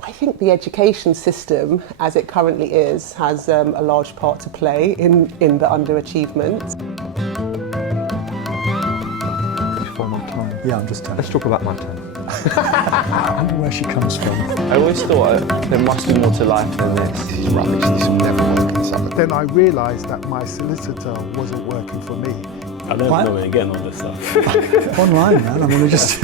I think the education system, as it currently is, has a large part to play in the underachievement. Before my time. Yeah, I'm just telling. Let's talk about my time. I don't know where she comes from. I always thought there must be more to life than this. This is rubbish, this will never work in Southern. Then I realised that my solicitor wasn't working for me. I don't know where you're getting all this stuff. Online, man. I mean, we just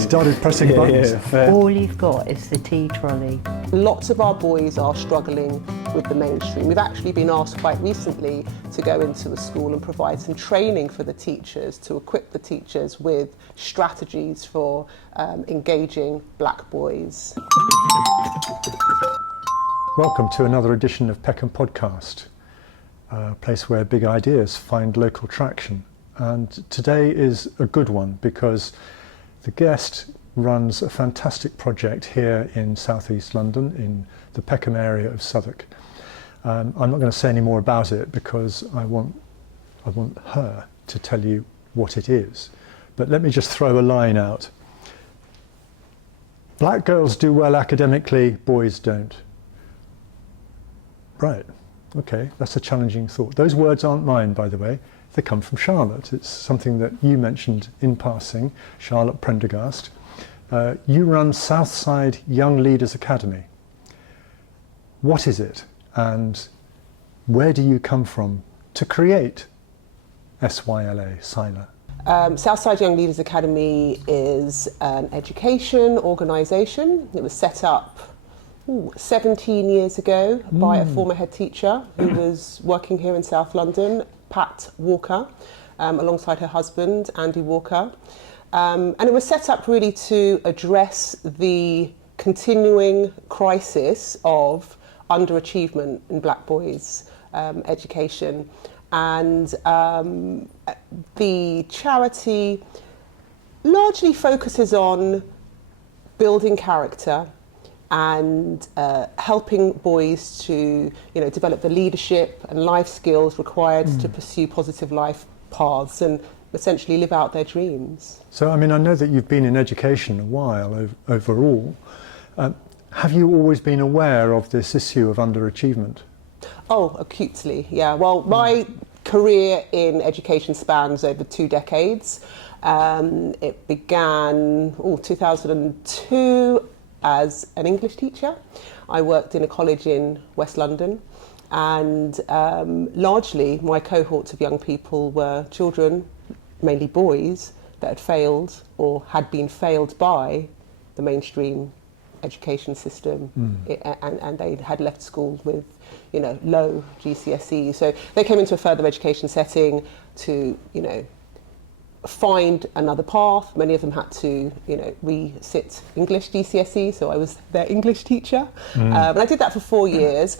started pressing buttons. All you've got is the tea trolley. Lots of our boys are struggling with the mainstream. We've actually been asked quite recently to go into a school and provide some training for the teachers, to equip the teachers with strategies for engaging black boys. Welcome to another edition of Peckham Podcast, a place where big ideas find local traction. And today is a good one because the guest runs a fantastic project here in southeast London, in the Peckham area of Southwark. I'm not going to say any more about it because I want her to tell you what it is. But let me just throw a line out. Black girls do well academically, boys don't. Right, okay, that's a challenging thought. Those words aren't mine, by the way. They come from Charlotte. It's something that you mentioned in passing, Charlotte Prendergast. You run Southside Young Leaders Academy. What is it, and where do you come from to create SYLA? Southside Young Leaders Academy is an education organisation. It was set up 17 years ago by a former head teacher who was working here in South London, Pat Walker, alongside her husband, Andy Walker. And it was set up really to address the continuing crisis of underachievement in black boys' education. And the charity largely focuses on building character and helping boys to, develop the leadership and life skills required to pursue positive life paths and essentially live out their dreams. So, I mean, I know that you've been in education a while overall. Have you always been aware of this issue of underachievement? Oh, acutely, yeah. Well, my career in education spans over 2 decades. It began 2002 as an English teacher. I worked in a college in West London, and largely my cohorts of young people were children, mainly boys, that had failed or had been failed by the mainstream education system, and they had left school with low GCSE. So they came into a further education setting to find another path. Many of them had to resit English GCSE, so I was their English teacher. And I did that for 4 years.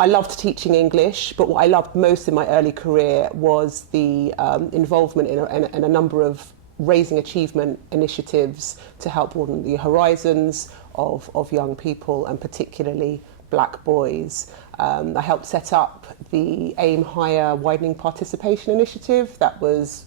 I loved teaching English, but what I loved most in my early career was the involvement in a number of raising achievement initiatives to help broaden the horizons of young people, and particularly black boys. I helped set up the Aim Higher Widening Participation Initiative. That was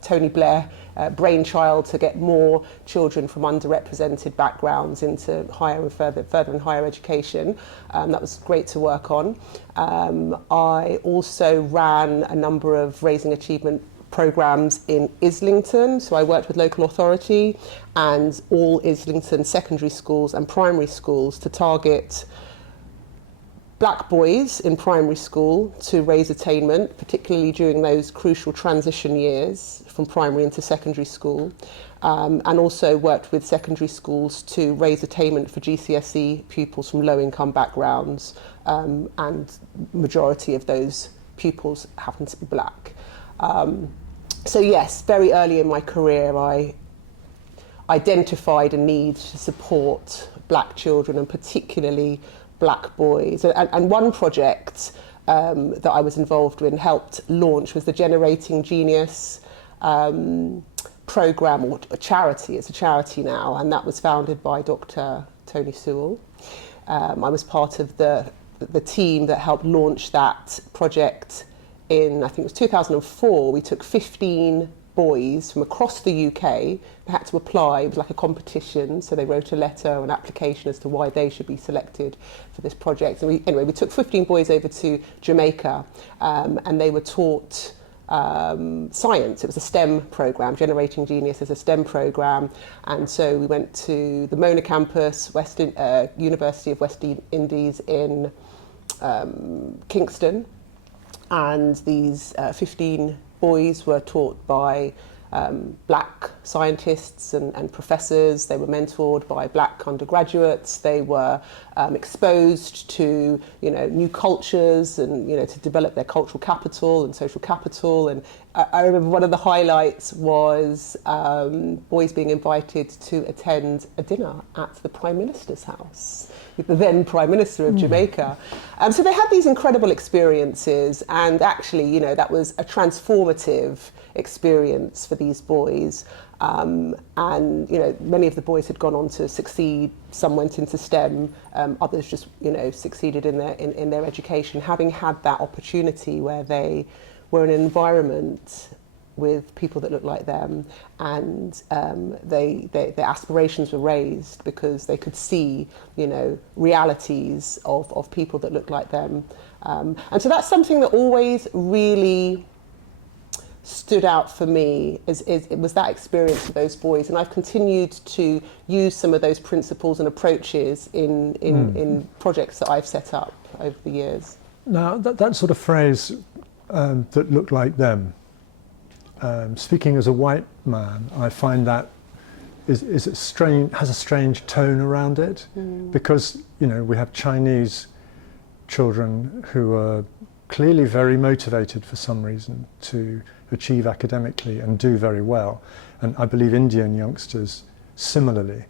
Tony Blair brainchild to get more children from underrepresented backgrounds into higher and further and higher education. That was great to work on. I also ran a number of raising achievement programs in Islington, so I worked with local authority and all Islington secondary schools and primary schools to target black boys in primary school to raise attainment, particularly during those crucial transition years from primary into secondary school, and also worked with secondary schools to raise attainment for GCSE pupils from low-income backgrounds, and majority of those pupils happen to be black. So yes, very early in my career I identified a need to support black children, and particularly black boys. And one project that I was involved in, helped launch, was the Generating Genius programme, or a charity. It's a charity now, and that was founded by Dr. Tony Sewell. I was part of the team that helped launch that project in, I think it was 2004. We took 15 boys from across the UK. They had to apply. It was like a competition, so they wrote a letter, an application as to why they should be selected for this project. And we took 15 boys over to Jamaica, and they were taught science. It was a STEM program. Generating Genius is a STEM program, and so we went to the Mona campus, University of West Indies in Kingston, and these 15 boys were taught by black scientists and professors. They were mentored by black undergraduates. They were exposed to new cultures and to develop their cultural capital and social capital. And I remember one of the highlights was boys being invited to attend a dinner at the Prime Minister's house with the then Prime Minister of Jamaica. So they had these incredible experiences, and actually that was a transformative experience for these boys. And many of the boys had gone on to succeed. Some went into STEM, others just succeeded in their education, having had that opportunity where they were in an environment with people that looked like them, and their aspirations were raised because they could see realities of people that looked like them. And so that's something that always really stood out for me. It was that experience with those boys, and I've continued to use some of those principles and approaches in projects that I've set up over the years. Now that sort of phrase, that looked like them, speaking as a white man, I find that has a strange tone around it, because we have Chinese children who are clearly very motivated for some reason to achieve academically and do very well, and I believe Indian youngsters similarly.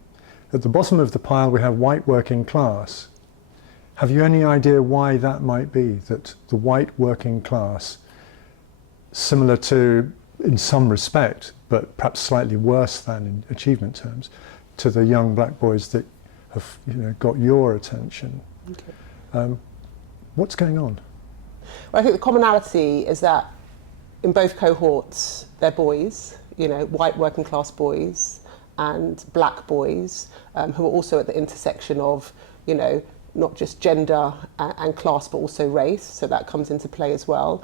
At the bottom of the pile we have white working class. Have you any idea why that might be, that the white working class, similar to, in some respect, but perhaps slightly worse than in achievement terms, to the young black boys that have got your attention? Okay. What's going on? Well, I think the commonality is that in both cohorts, they're boys, white working class boys and black boys, who are also at the intersection of, not just gender and class, but also race. So that comes into play as well.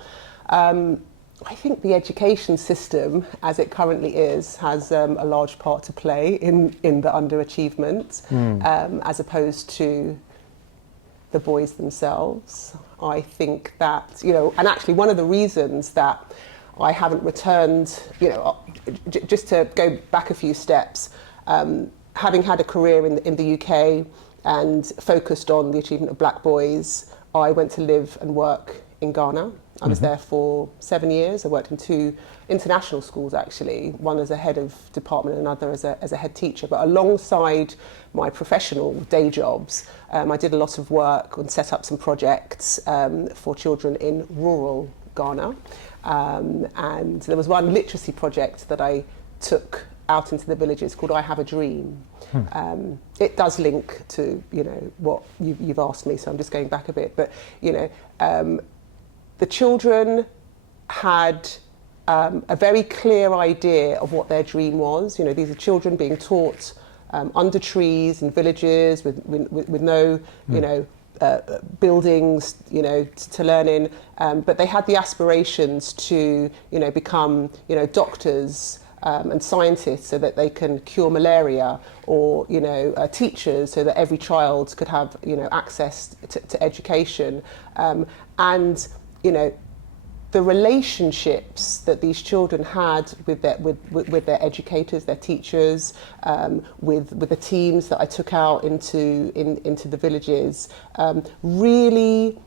I think the education system, as it currently is, has a large part to play in the underachievement, as opposed to the boys themselves. I think that, and actually one of the reasons that I haven't returned, just to go back a few steps, having had a career in the UK and focused on the achievement of black boys, I went to live and work in Ghana. I was there for 7 years. I worked in 2 international schools, actually, one as a head of department and another as a head teacher. But alongside my professional day jobs, I did a lot of work and set up some projects for children in rural Ghana. And there was one literacy project that I took out into the villages called I Have a Dream. It does link to what you've asked me, so I'm just going back a bit. But the children had a very clear idea of what their dream was. These are children being taught under trees in villages with no buildings to learn in, but they had the aspirations to become doctors and scientists so that they can cure malaria, or teachers so that every child could have access to education, and the relationships that these children had with their educators, their teachers, with the teams that I took out into the villages, really,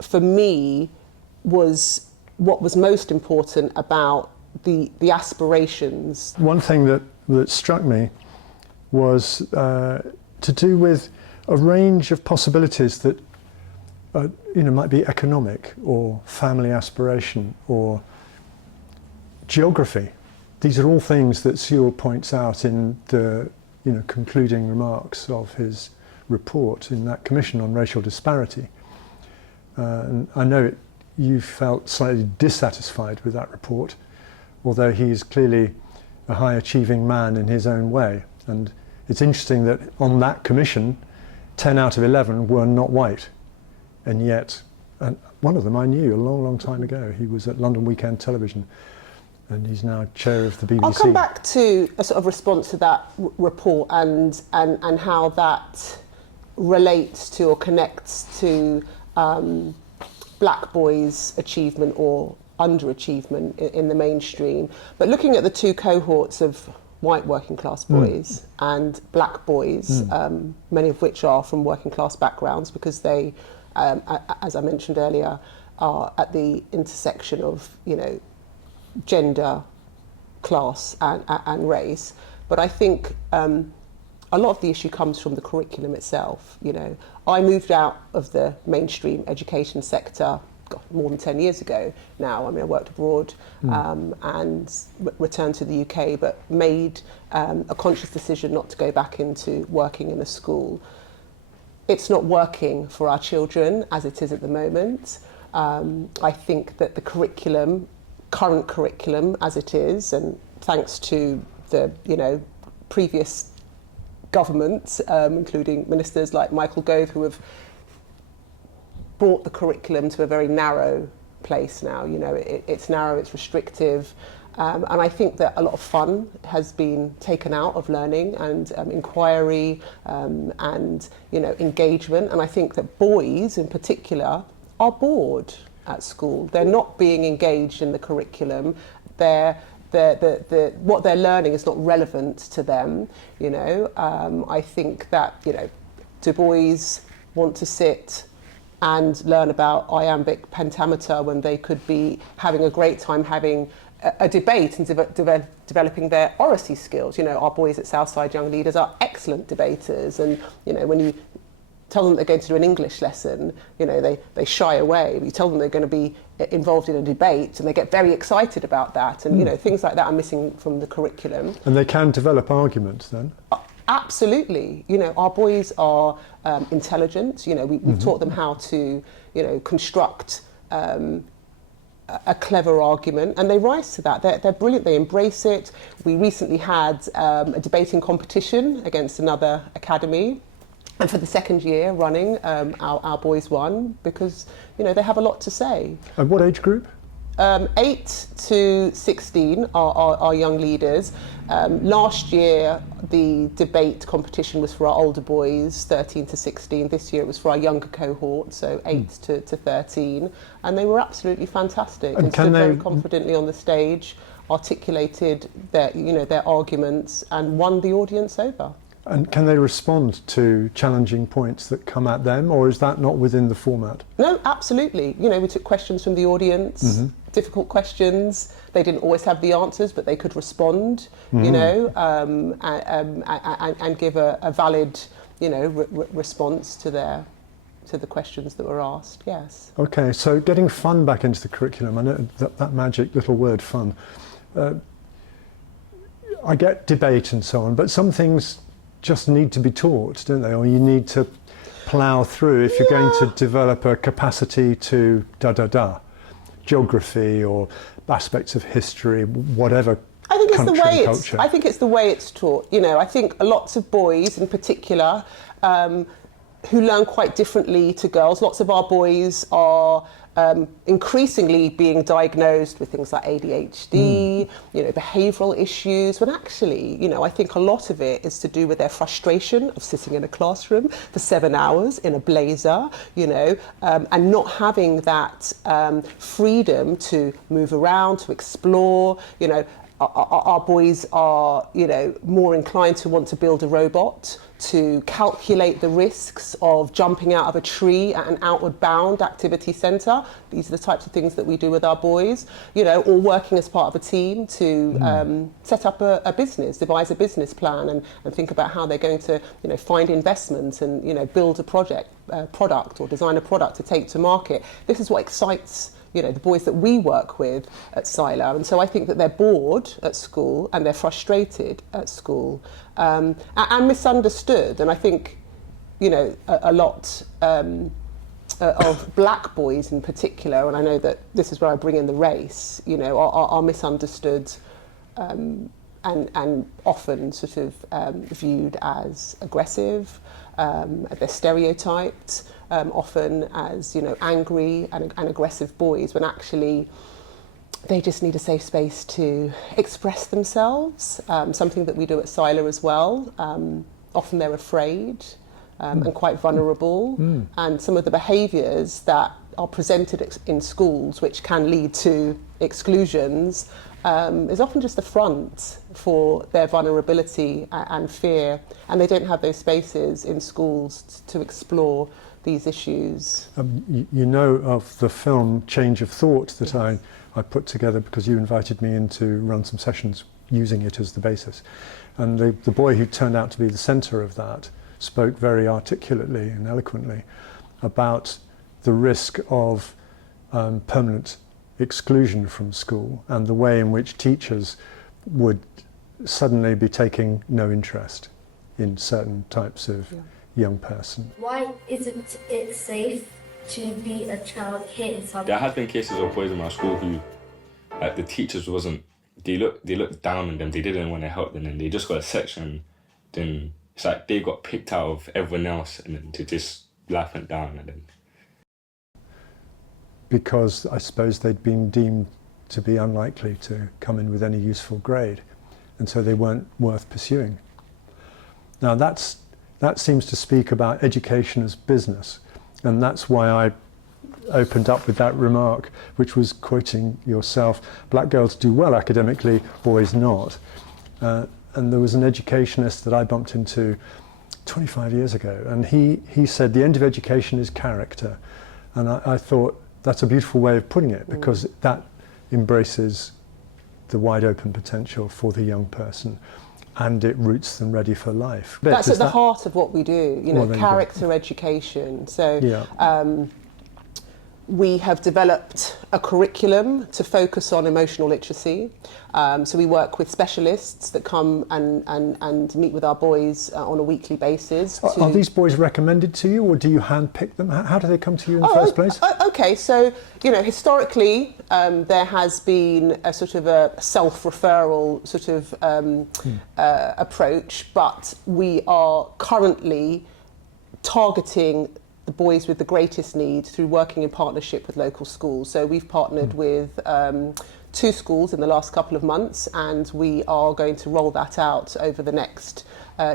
for me, was what was most important about the aspirations. One thing that struck me was to do with a range of possibilities that might be economic or family aspiration or geography. These are all things that Sewell points out in the concluding remarks of his report in that Commission on Racial Disparity. And I know you felt slightly dissatisfied with that report. although he's clearly a high achieving man in his own way. And it's interesting that on that commission, 10 out of 11 were not white. And yet, one of them I knew a long, long time ago. He was at London Weekend Television, and he's now chair of the BBC. I'll come back to a sort of response to that report and how that relates to or connects to black boys' achievement or underachievement in the mainstream. But looking at the two cohorts of white working class boys and black boys, many of which are from working class backgrounds because they, as I mentioned earlier, are at the intersection of, you know, gender, class and race. But I think a lot of the issue comes from the curriculum itself. You know, I moved out of the mainstream education sector more than 10 years ago now. I mean, I worked abroad and returned to the UK, but made a conscious decision not to go back into working in a school. It's not working for our children as it is at the moment. I think that the curriculum, current curriculum as it is, and thanks to the, you know, previous governments, including ministers like Michael Gove, who have brought the curriculum to a very narrow place now. You know, it's narrow, it's restrictive, and I think that a lot of fun has been taken out of learning and inquiry and, you know, engagement. And I think that boys in particular are bored at school. They're not being engaged in the curriculum. What they're learning is not relevant to them. You know, I think that, you know, do boys want to sit and learn about iambic pentameter when they could be having a great time having a debate and developing their oracy skills? You know, our boys at Southside Young Leaders are excellent debaters, and, you know, when you tell them they're going to do an English lesson, you know, they shy away. You tell them they're going to be involved in a debate and they get very excited about that, and you know, things like that are missing from the curriculum. And they can develop arguments then? Absolutely. You know, our boys are intelligent. You know, we've taught them how to, you know, construct a clever argument, and they rise to that. They're brilliant. They embrace it. We recently had a debating competition against another academy, and for the second year running, our boys won because, you know, they have a lot to say. And what age group? 8 to 16 are young leaders. Last year, the debate competition was for our older boys, 13 to 16. This year, it was for our younger cohort, so 8 to 13. And they were absolutely fantastic and stood very confidently on the stage, articulated their, you know, their arguments and won the audience over. And can they respond to challenging points that come at them, or is that not within the format? No, absolutely. You know, we took questions from the audience, difficult questions. They didn't always have the answers, but they could respond, you know, and give a valid, you know, response to the questions that were asked. Yes. Okay, so getting fun back into the curriculum. I know that magic little word, fun. I get debate and so on, but some things just need to be taught, don't they? Or you need to plough through if you're going to develop a capacity to geography or aspects of history, whatever. I think it's the way it's taught. You know, I think lots of boys in particular who learn quite differently to girls. Lots of our boys are increasingly being diagnosed with things like ADHD, you know, behavioural issues, when actually, you know, I think a lot of it is to do with their frustration of sitting in a classroom for 7 hours in a blazer, you know, and not having that freedom to move around, to explore. You know, our boys are, you know, more inclined to want to build a robot, to calculate the risks of jumping out of a tree at an outward bound activity centre. These are the types of things that we do with our boys, you know, or working as part of a team to set up a business, devise a business plan and think about how they're going to, you know, find investment and, you know, build a product or design a product to take to market. This is what excites, you know, the boys that we work with at SYLA. And so I think that they're bored at school and they're frustrated at school and misunderstood. And I think, you know, a lot of black boys in particular, and I know that this is where I bring in the race, you know, are misunderstood and often sort of viewed as aggressive. They're stereotyped often as, you know, angry and aggressive boys, when actually they just need a safe space to express themselves, something that we do at SYLA as well. Often they're afraid and quite vulnerable, and some of the behaviours that are presented in schools, which can lead to exclusions, is often just the front for their vulnerability and fear, and they don't have those spaces in schools to explore these issues. You know of the film Change of Thought that I put together because you invited me in to run some sessions using it as the basis. And the boy who turned out to be the centre of that spoke very articulately and eloquently about the risk of permanent exclusion from school and the way in which teachers would suddenly be taking no interest in certain types of young person. Why isn't it safe to be a child here in South? There has been cases of boys in my school who, the teachers they looked down on them, they didn't want to help them, and they just got a section, then it's like they got picked out of everyone else, and then they just life went down, and then. Because I suppose they'd been deemed to be unlikely to come in with any useful grade, and so they weren't worth pursuing. Now that seems to speak about education as business, and that's why I opened up with that remark, which was quoting yourself, black girls do well academically, boys not. And there was an educationist that I bumped into 25 years ago, and he said the end of education is character, and I thought that's a beautiful way of putting it, because that embraces the wide open potential for the young person, and it roots them ready for life. That's at the heart of what we do, you know, character education. So we have developed a curriculum to focus on emotional literacy. So we work with specialists that come and meet with our boys on a weekly basis. Are these boys recommended to you, or do you handpick them? How do they come to you in the first place? Okay, so, you know, historically there has been a sort of a self-referral sort of approach, but we are currently targeting the boys with the greatest need through working in partnership with local schools. So we've partnered with 2 schools in the last couple of months, and we are going to roll that out over the next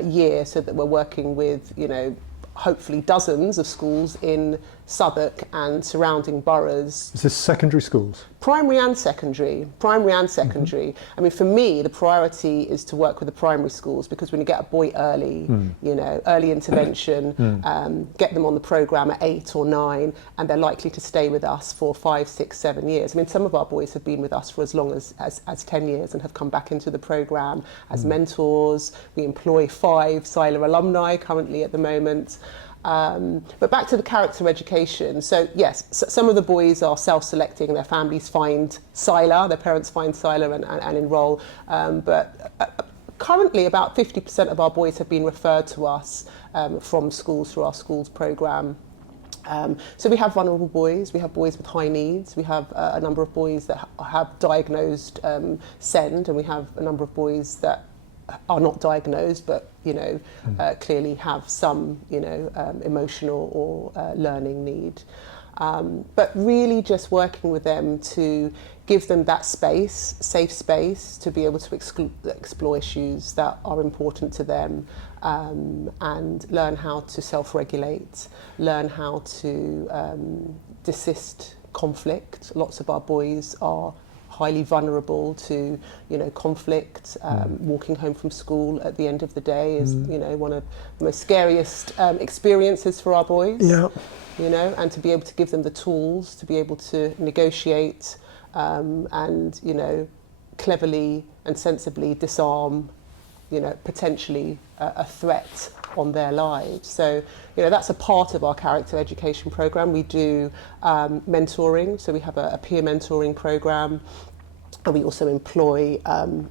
year, so that we're working with, you know, hopefully dozens of schools in Southwark and surrounding boroughs. Is this secondary schools? Primary and secondary. I mean, for me, the priority is to work with the primary schools, because when you get a boy early, you know, early intervention, get them on the programme at 8 or 9, and they're likely to stay with us for 5, 6, 7 years. I mean, some of our boys have been with us for as long as 10 years and have come back into the programme as mentors. We employ 5 SYLA alumni currently at the moment. But back to the character education. So yes, some of the boys are self-selecting. Their families find SYLA, their parents find SYLA and enrol. But currently about 50% of our boys have been referred to us from schools through our schools programme. So we have vulnerable boys, we have boys with high needs, we have a number of boys that have diagnosed SEND, and we have a number of boys that are not diagnosed, but, you know, clearly have some, you know, emotional or learning need. But really just working with them to give them that space, safe space, to be able to explore issues that are important to them, and learn how to self-regulate, learn how to desist conflict. Lots of our boys are highly vulnerable to, you know, conflict. Walking home from school at the end of the day is, you know, one of the most scariest experiences for our boys. Yeah. You know, and to be able to give them the tools to be able to negotiate and, you know, cleverly and sensibly disarm, you know, potentially a threat on their lives. So, you know, that's a part of our character education programme. We do mentoring, so we have a peer mentoring programme. And we also employ,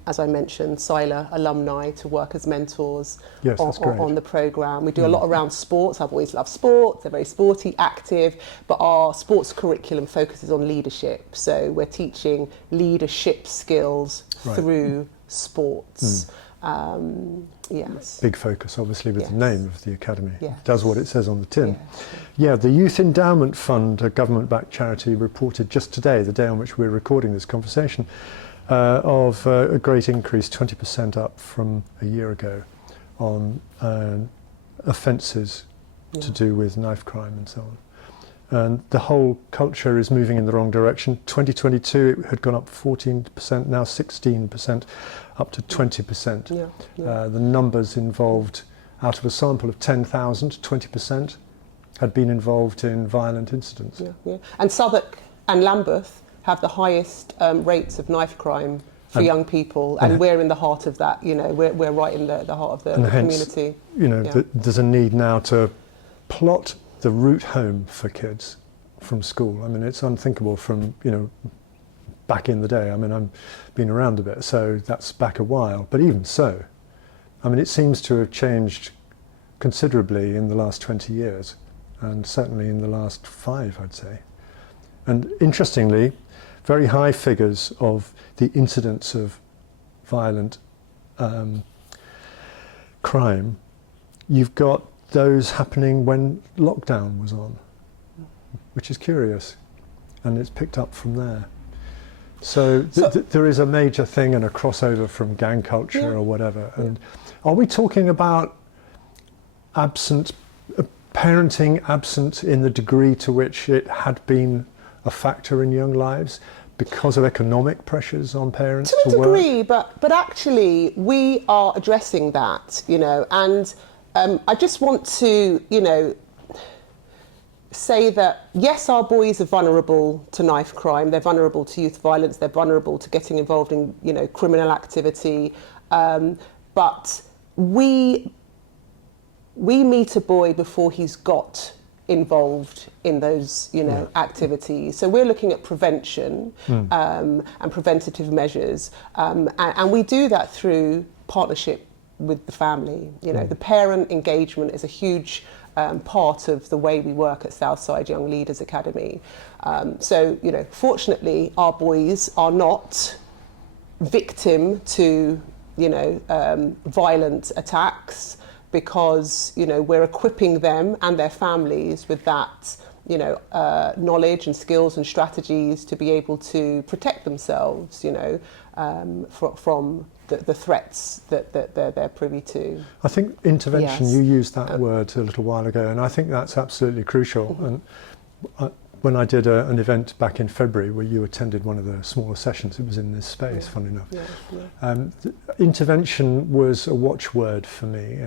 as I mentioned, SYLA alumni to work as mentors Yes, that's great. on the programme. We do a lot around sports. I've always loved sports. They're very sporty, active, but our sports curriculum focuses on leadership. So we're teaching leadership skills through sports. Yes. Big focus, obviously, with Yes. the name of the academy. Yes. It does what it says on the tin. Yeah. Yeah, the Youth Endowment Fund, a government-backed charity, reported just today, the day on which we're recording this conversation, of a great increase, 20% up from a year ago, on offences to do with knife crime and so on. And the whole culture is moving in the wrong direction. 2022, it had gone up 14%, now 16%, up to 20%. The numbers involved, out of a sample of 10,000, 20% had been involved in violent incidents. And Southwark and Lambeth have the highest rates of knife crime for young people, and we're in the heart of that. You know, we're right in the heart of the community. You know, there's a need now to plot the route home for kids from school. I mean, it's unthinkable from, you know, back in the day. I mean, I've been around a bit, so that's back a while. But even so, I mean, it seems to have changed considerably in the last 20 years, and certainly in the last 5, I'd say. And interestingly, very high figures of the incidence of violent crime. You've got those happening when lockdown was on, which is curious, and it's picked up from there. So there is a major thing and a crossover from gang culture or whatever. And are we talking about parenting absent in the degree to which it had been a factor in young lives because of economic pressures on parents to to a degree, but actually we are addressing that, you know, and I just want to, you know, say that yes, our boys are vulnerable to knife crime, they're vulnerable to youth violence, they're vulnerable to getting involved in, you know, criminal activity, but we meet a boy before he's got involved in those, you know, activities. So we're looking at prevention and preventative measures, and we do that through partnership with the family. You know, the parent engagement is a huge part of the way we work at Southside Young Leaders Academy. So, you know, fortunately, our boys are not victim to, you know, violent attacks, because, you know, we're equipping them and their families with that, you know, knowledge and skills and strategies to be able to protect themselves, you know, from the threats that they're privy to. I think intervention, Yes. you used that word a little while ago, and I think that's absolutely crucial. And when I did an event back in February where you attended one of the smaller sessions, it was in this space, funny enough. Intervention was a watchword for me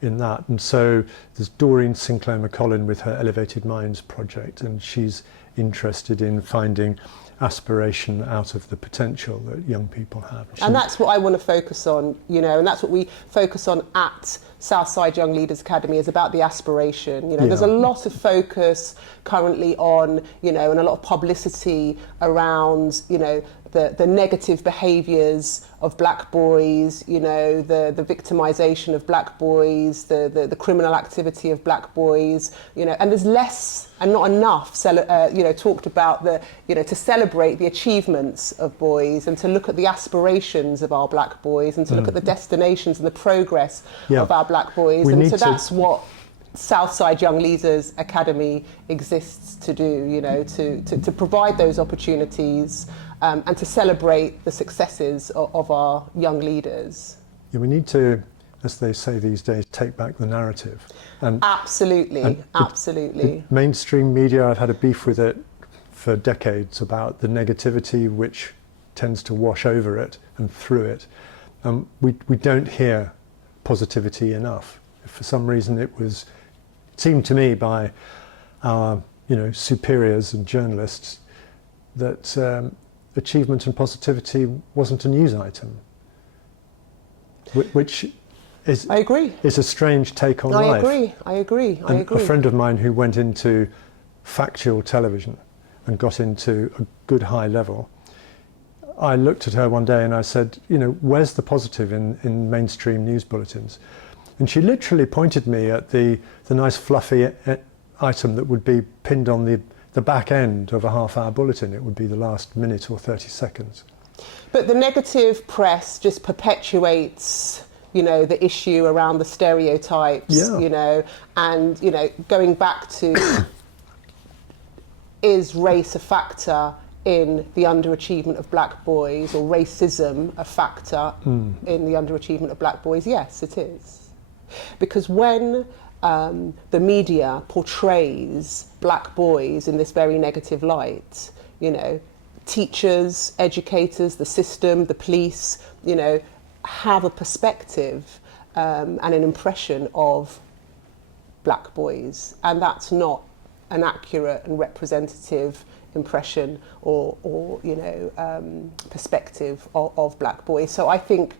in that. And so there's Doreen Sinclair McCollin with her Elevated Minds project, and she's interested in finding aspiration out of the potential that young people have. And that's what I want to focus on, you know, and that's what we focus on at Southside Young Leaders Academy, is about the aspiration. You know, there's a lot of focus currently on, you know, and a lot of publicity around, you know, the negative behaviours of black boys, you know, the victimisation of black boys, the criminal activity of black boys, you know, and there's less and not enough, you know, talked about the, you know, to celebrate the achievements of boys and to look at the aspirations of our black boys and to look at the destinations and the progress of our black boys. And so that's what Southside Young Leaders Academy exists to do, you know, to provide those opportunities and to celebrate the successes of our young leaders. Yeah, we need to, as they say these days, take back the narrative. And absolutely. The mainstream media, I've had a beef with it for decades about the negativity which tends to wash over it and through it. We don't hear positivity enough. For some reason it seemed to me by our, you know, superiors and journalists that achievement and positivity wasn't a news item, which is, I agree, is a strange take on life. I agree. A friend of mine who went into factual television and got into a good high level, I looked at her one day and I said, you know, where's the positive in mainstream news bulletins? And she literally pointed me at the nice fluffy item that would be pinned on the back end of a half-hour bulletin. It would be the last minute or 30 seconds. But the negative press just perpetuates, you know, the issue around the stereotypes, you know, and, you know, going back to, is race a factor in the underachievement of black boys, or racism a factor in the underachievement of black boys? Yes, it is. Because when the media portrays black boys in this very negative light, you know, teachers, educators, the system, the police, you know, have a perspective and an impression of black boys, and that's not an accurate and representative impression or you know, perspective of black boys. So I think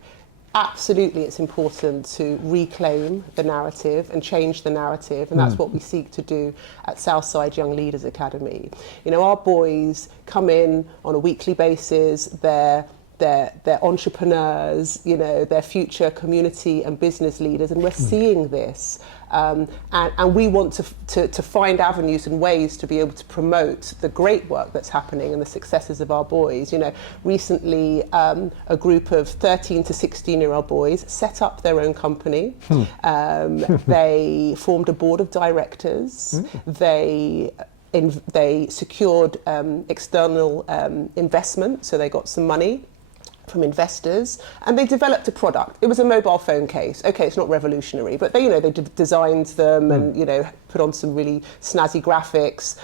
absolutely it's important to reclaim the narrative and change the narrative, and that's what we seek to do at Southside Young Leaders Academy. You know, our boys come in on a weekly basis, they're entrepreneurs, you know, they're future community and business leaders, and we're seeing this. And we want to find avenues and ways to be able to promote the great work that's happening and the successes of our boys. You know, recently a group of 13 to 16-year-old boys set up their own company. They formed a board of directors. They secured external investment, so they got some money from investors, and they developed a product. It was a mobile phone case. Okay, it's not revolutionary, but they, you know, they designed them and, you know, put on some really snazzy graphics.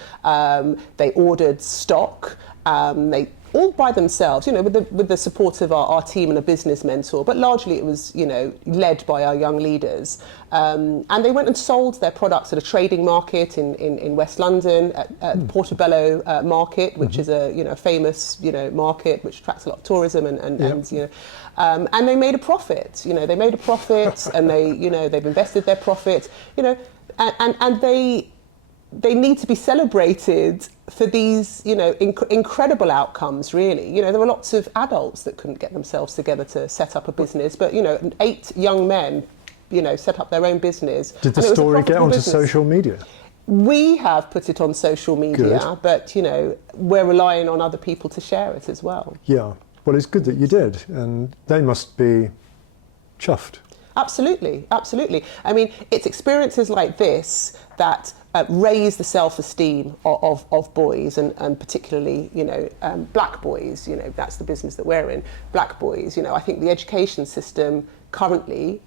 They ordered stock. They all by themselves, you know, with the support of our team and a business mentor, but largely it was, you know, led by our young leaders. And they went and sold their products at a trading market in West London, at the Portobello market, which is a, you know, famous, you know, market which attracts a lot of tourism and you know, and they made a profit. You know, they made a profit, and they, you know, they've invested their profit, you know, and they need to be celebrated for these, you know, incredible outcomes, really. You know, there were lots of adults that couldn't get themselves together to set up a business, but, you know, 8 young men, you know, set up their own business. Did the story get onto social media? We have put it on social media, Good. but, you know, we're relying on other people to share it as well. Yeah, well, it's good that you did, and they must be chuffed. Absolutely, absolutely. I mean, it's experiences like this that raise the self-esteem of boys, and particularly, you know, black boys. You know, that's the business that we're in. Black boys. You know, I think the education system currently,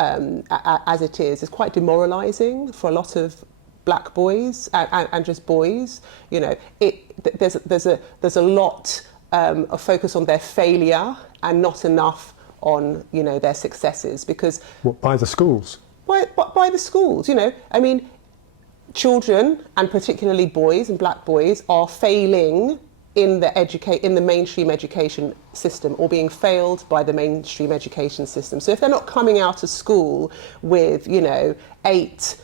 as it is quite demoralising for a lot of black boys and just boys. You know, there's a lot of focus on their failure and not enough on, you know, their successes, because by the schools. By the schools, you know. I mean, children, and particularly boys and black boys, are failing in the mainstream education system, or being failed by the mainstream education system. So if they're not coming out of school with, you know, 8,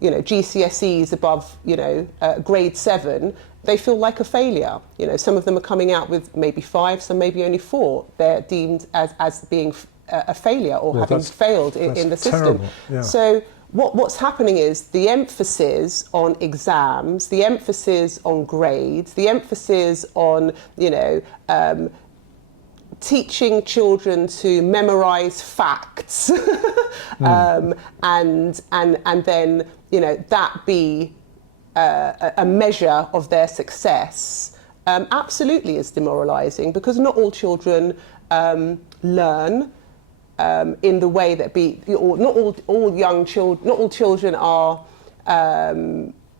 you know, GCSEs above, you know, grade 7, they feel like a failure. You know, some of them are coming out with maybe 5, some maybe only 4. They're deemed as being a failure, or having failed in the system. Terrible. Yeah. So what's happening is the emphasis on exams, the emphasis on grades, the emphasis on, you know, teaching children to memorise facts, and then, you know, that be a measure of their success, absolutely is demoralising, because not all children learn in the way that not all children are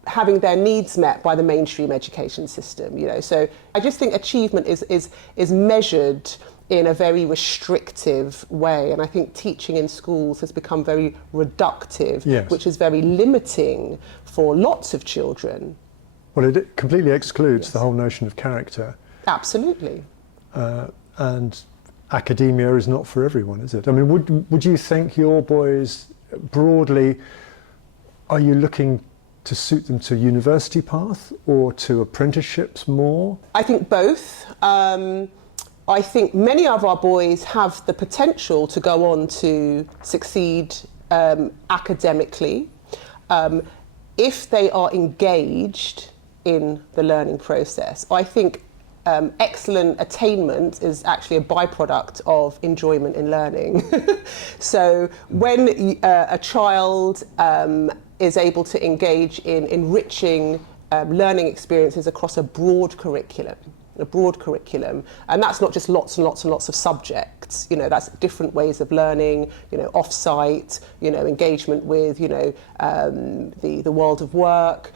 having their needs met by the mainstream education system. You know, so I just think achievement is measured in a very restrictive way, and I think teaching in schools has become very reductive, yes, which is very limiting for lots of children. Well, it completely excludes Yes. the whole notion of character. Absolutely. And academia is not for everyone, is it? I mean, would you think your boys, broadly, are you looking to suit them to university path or to apprenticeships more? I think both. I think many of our boys have the potential to go on to succeed academically if they are engaged in the learning process. I think excellent attainment is actually a byproduct of enjoyment in learning. So when a child is able to engage in enriching learning experiences across a broad curriculum, and that's not just lots and lots and lots of subjects, you know, that's different ways of learning, you know, off-site, you know, engagement with, you know, the world of work,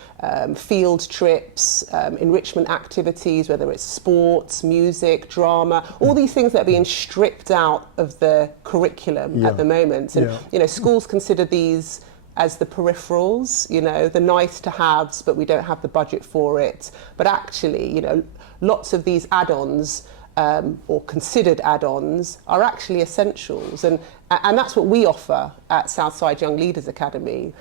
field trips, enrichment activities, whether it's sports, music, drama, all these things that are being stripped out of the curriculum at the moment. And, you know, schools consider these as the peripherals, you know, the nice to haves, but we don't have the budget for it. But actually, you know, lots of these add-ons or considered add-ons are actually essentials. And that's what we offer at Southside Young Leaders Academy.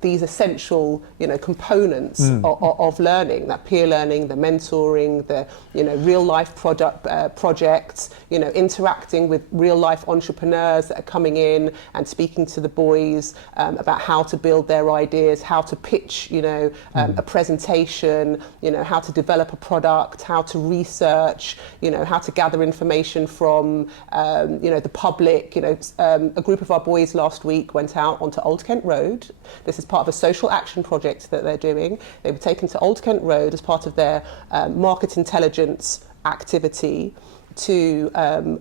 These essential, you know, components of learning, that peer learning, the mentoring, the, you know, real life projects, you know, interacting with real life entrepreneurs that are coming in and speaking to the boys about how to build their ideas, how to pitch, you know, a presentation, you know, how to develop a product, how to research, you know, how to gather information from, you know, the public. You know, a group of our boys last week went out onto Old Kent Road. This is part of a social action project that they're doing. They were taken to Old Kent Road as part of their market intelligence activity to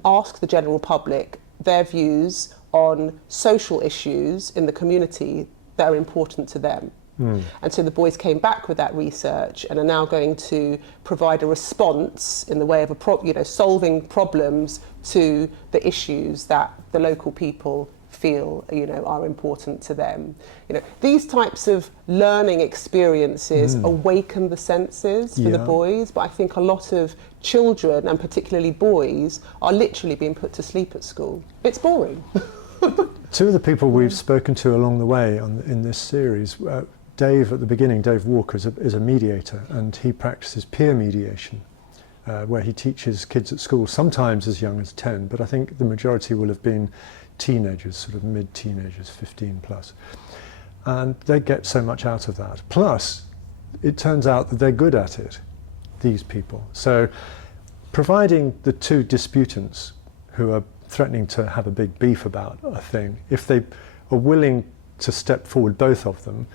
ask the general public their views on social issues in the community that are important to them. And so the boys came back with that research and are now going to provide a response in the way of you know, solving problems to the issues that the local people feel, you know, are important to them. You know, these types of learning experiences awaken the senses for the boys, but I think a lot of children, and particularly boys, are literally being put to sleep at school. It's boring. Two of the people we've spoken to along the way in this series, Dave at the beginning, Dave Walker, is a mediator, and he practices peer mediation, where he teaches kids at school, sometimes as young as 10, but I think the majority will have been teenagers, sort of mid-teenagers, 15 plus. And they get so much out of that. Plus, it turns out that they're good at it, these people. So providing the two disputants who are threatening to have a big beef about a thing, if they are willing to step forward, both of them,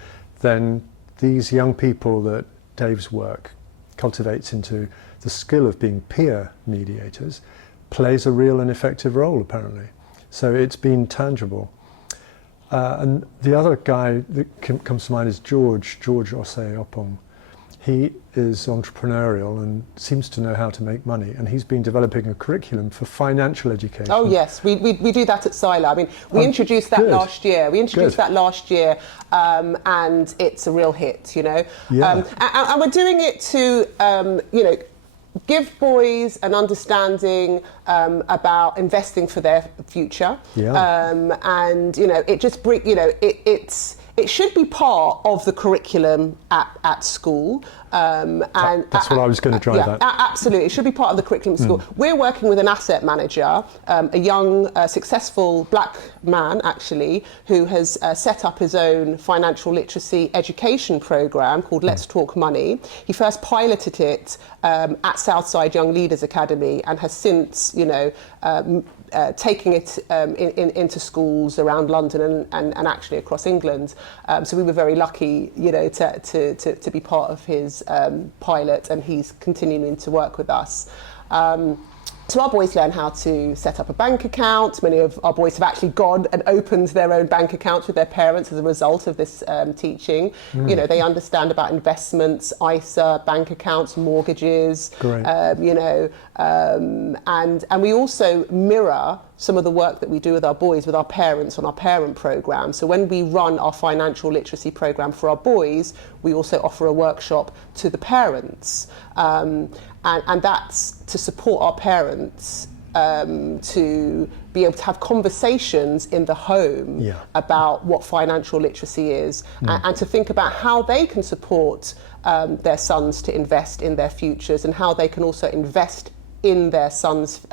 then these young people that Dave's work cultivates into the skill of being peer mediators plays a real and effective role, apparently. So it's been tangible. And the other guy that comes to mind is George Osei-Opong. He is entrepreneurial and seems to know how to make money, and he's been developing a curriculum for financial education. Oh yes, we do that at SYLA. I mean, we introduced that last year. And it's a real hit, you know. Yeah. And we're doing it to, you know, give boys an understanding about investing for their future. Yeah. And you know, it just you know, it should be part of the curriculum at school. And that's what I was going to drive at. Absolutely, it should be part of the curriculum at school. We're working with an asset manager, a young, successful black man actually, who has set up his own financial literacy education program called Let's Talk Money. He first piloted it at Southside Young Leaders Academy and has since, you know, taking it into schools around London and actually across England. So we were very lucky, you know, to be part of his pilot, and he's continuing to work with us. So our boys learn how to set up a bank account. Many of our boys have actually gone and opened their own bank accounts with their parents as a result of this teaching. You know, they understand about investments, ISA, bank accounts, mortgages. Great. You know, and we also mirror some of the work that we do with our boys, with our parents on our parent program. So when we run our financial literacy program for our boys, we also offer a workshop to the parents. And that's to support our parents to be able to have conversations in the home about what financial literacy is, and to think about how they can support their sons to invest in their futures, and how they can also invest in their sons'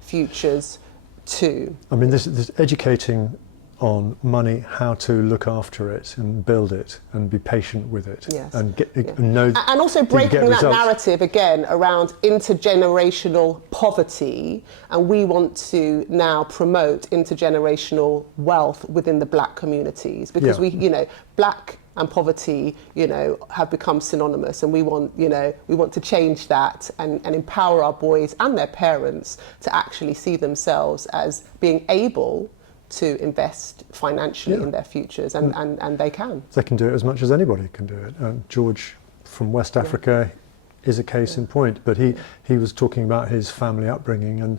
futures too. I mean, this educating on money, how to look after it and build it and be patient with it, Yes. and Yeah. and know And also that you breaking get that results. narrative again around intergenerational poverty, and we want to now promote intergenerational wealth within the black communities, because Yeah. black and poverty, have become synonymous, and we want to change that and empower our boys and their parents to actually see themselves as being able to invest financially Yeah. in their futures, and they can. They can do it as much as anybody can do it. George from West Africa is a case in point, but he was talking about his family upbringing, and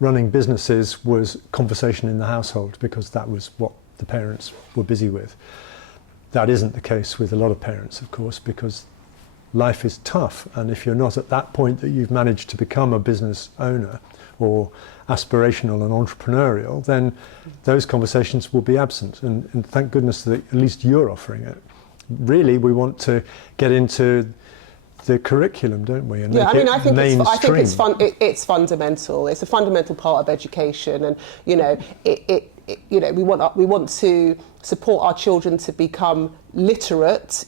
running businesses was conversation in the household because that was what the parents were busy with. That isn't the case with a lot of parents, of course, because life is tough, and if you're not at that point that you've managed to become a business owner or aspirational and entrepreneurial, then those conversations will be absent, and thank goodness that at least you're offering it. Really, we want to get into the curriculum, don't we? And Yeah, make I mean, it I think mainstream. it's fun. It's fundamental. It's a fundamental part of education, and we want to support our children to become literate.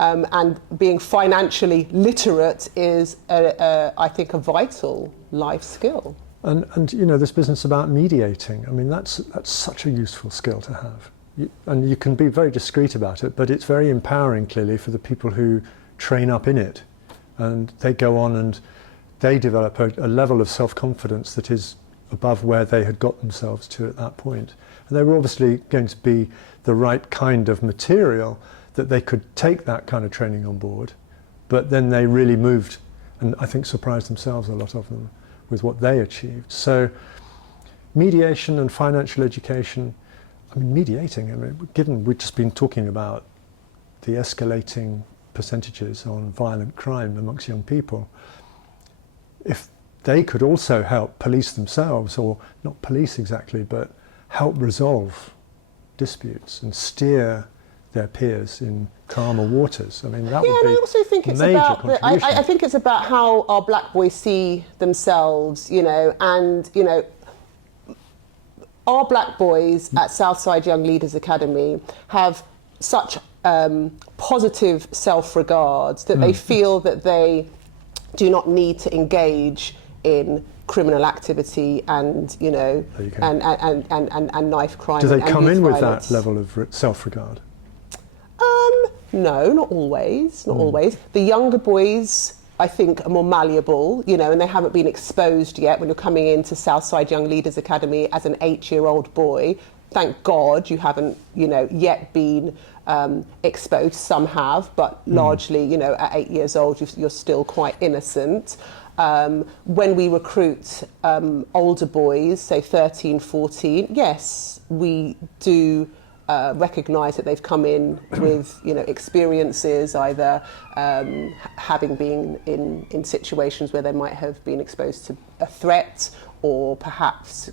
And being financially literate is, I think, a vital life skill. And this business about mediating, I mean, that's such a useful skill to have. And you can be very discreet about it, but it's very empowering, clearly, for the people who train up in it. And they go on and they develop a level of self-confidence that is above where they had got themselves to at that point. And they were obviously going to be the right kind of material that they could take that kind of training on board. But then they really moved, and I think surprised themselves, a lot of them, with what they achieved. So mediation and financial education, I mean, mediating, I mean, given we've just been talking about the escalating percentages on violent crime amongst young people, if they could also help police themselves, or not police exactly, but help resolve disputes and steer their peers in calmer waters. I mean, that would be and I also think it's major about contribution. I think it's about how our black boys see themselves, our black boys at Southside Young Leaders Academy have such positive self-regards that they feel that they do not need to engage in criminal activity and and knife crime. Do they and come youth in with violence. that level of self-regard? No, not always. Not always. The younger boys, I think, are more malleable, and they haven't been exposed yet. When you're coming into Southside Young Leaders Academy as an 8-year-old boy, thank God you haven't, yet been exposed. Some have, but largely, at 8 years old, you're still quite innocent. When we recruit older boys, say 13, 14, yes, we do recognise that they've come in with experiences, either having been in situations where they might have been exposed to a threat, or perhaps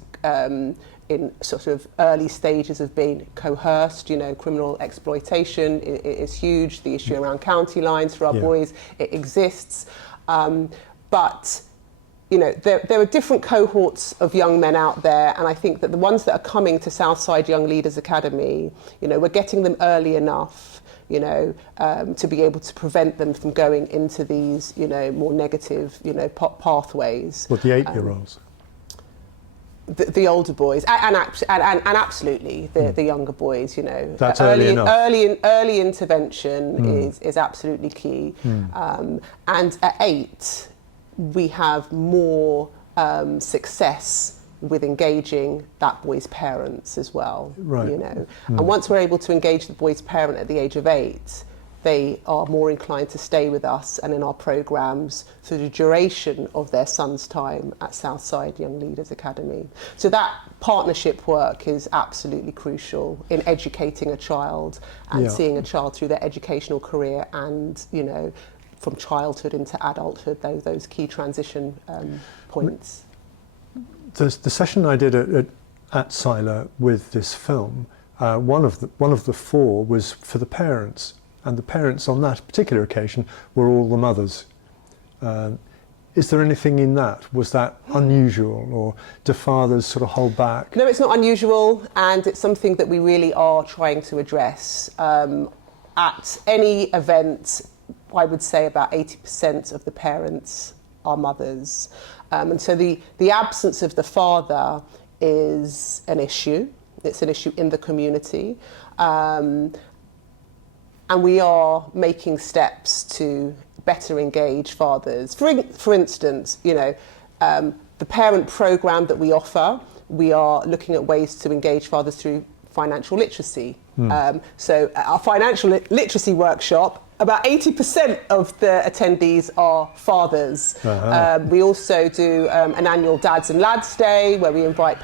in sort of early stages of being coerced. Criminal exploitation is huge. The issue around county lines for our boys, it exists. But there are different cohorts of young men out there, and I think that the ones that are coming to Southside Young Leaders Academy, we're getting them early enough, to be able to prevent them from going into these, more negative, pathways. What, the 8-year-olds? The older boys, and absolutely the younger boys, That's early enough. Early intervention is absolutely key. And at 8, we have more success with engaging that boy's parents as well. Right. And once we're able to engage the boy's parent at the age of 8, they are more inclined to stay with us and in our programmes through the duration of their son's time at Southside Young Leaders Academy. So that partnership work is absolutely crucial in educating a child and seeing a child through their educational career, and from childhood into adulthood, those key transition points. The session I did at SYLA with this film, one of the 4 was for the parents, and the parents on that particular occasion were all the mothers. Is there anything in that? Was that unusual, or do fathers sort of hold back? No, it's not unusual, and it's something that we really are trying to address. At any event, I would say about 80% of the parents are mothers. And so the absence of the father is an issue. It's an issue in the community. And we are making steps to better engage fathers. For instance, the parent programme that we offer, we are looking at ways to engage fathers through financial literacy. So our financial literacy workshop, about 80% of the attendees are fathers. We also do an annual Dads and Lads Day where we invite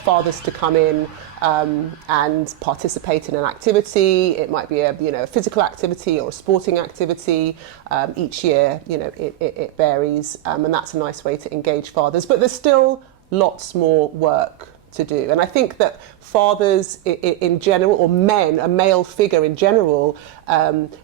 fathers to come in and participate in an activity. It might be a physical activity or a sporting activity. Each year, it varies, and that's a nice way to engage fathers. But there's still lots more work to do. And I think that fathers in general, or men, a male figure in general,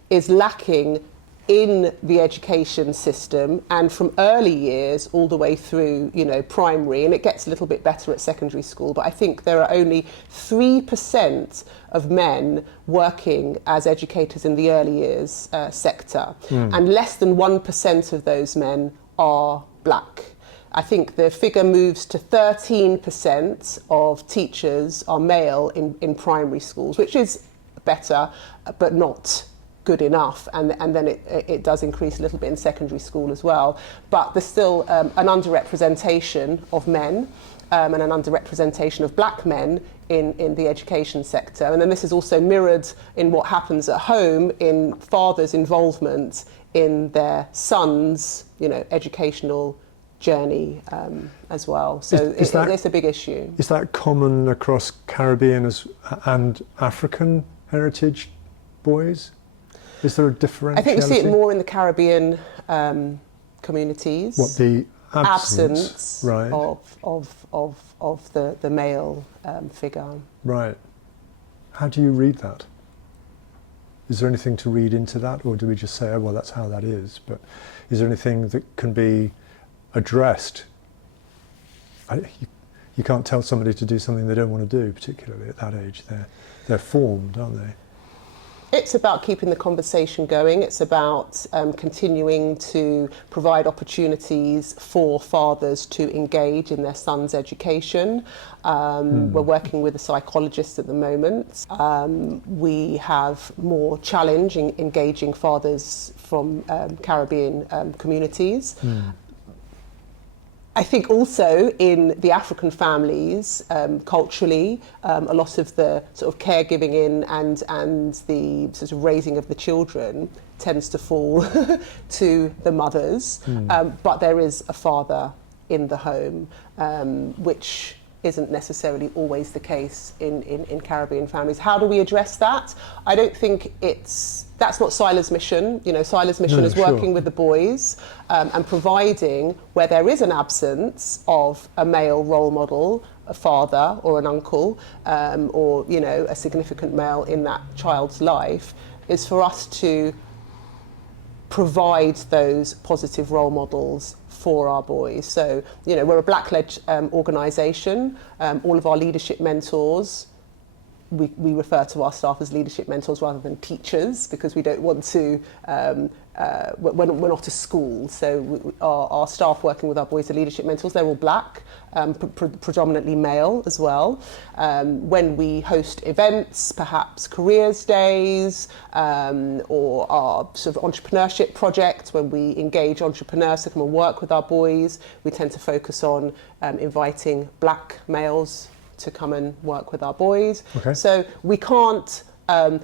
is lacking in the education system, and from early years all the way through, primary, and it gets a little bit better at secondary school. But I think there are only 3% of men working as educators in the early years sector, and less than 1% of those men are black. I think the figure moves to 13% of teachers are male in primary schools, which is better, but not good enough. And then it does increase a little bit in secondary school as well. But there's still an underrepresentation of men and an underrepresentation of black men in the education sector. And then this is also mirrored in what happens at home in fathers' involvement in their sons', educational journey as well. So it's a big issue. Is that common across Caribbean and African heritage boys? Is there a differentiality? I think we see it more in the Caribbean communities. What, the absence right. of the male figure. Right. How do you read that? Is there anything to read into that, or do we just say, oh, well, that's how that is? But is there anything that can be addressed? You can't tell somebody to do something they don't want to do, particularly at that age. They're formed, aren't they? It's about keeping the conversation going. It's about continuing to provide opportunities for fathers to engage in their sons' education. We're working with a psychologist at the moment. We have more challenge in engaging fathers from Caribbean communities. I think also in the African families, culturally, a lot of the sort of caregiving in and the sort of raising of the children tends to fall to the mothers, but there is a father in the home, which isn't necessarily always the case in Caribbean families. How do we address that? I don't think that's not SYLA's mission. SYLA's mission is working with the boys and providing where there is an absence of a male role model, a father or an uncle, or a significant male in that child's life, is for us to provide those positive role models for our boys. So, we're a black-led organisation. All of our leadership mentors, we refer to our staff as leadership mentors rather than teachers, because we don't want to, we're not a school. So our staff working with our boys are leadership mentors. They're all black, predominantly male as well. When we host events, perhaps careers days, or our sort of entrepreneurship project, when we engage entrepreneurs to come and work with our boys, we tend to focus on inviting black males to come and work with our boys. Okay. So we can't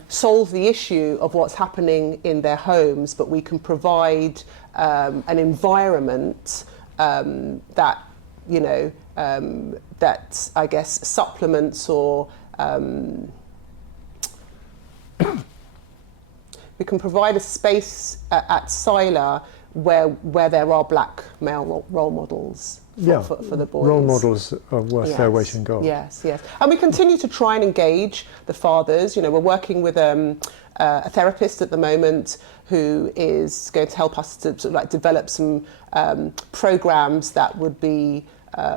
solve the issue of what's happening in their homes, but we can provide an environment that, that I guess supplements or we can provide a space at SYLA where there are black male role models for the boys. Role models are worth their weight in gold. Yes. And we continue to try and engage the fathers. We're working with a therapist at the moment who is going to help us to sort of develop some programs that would be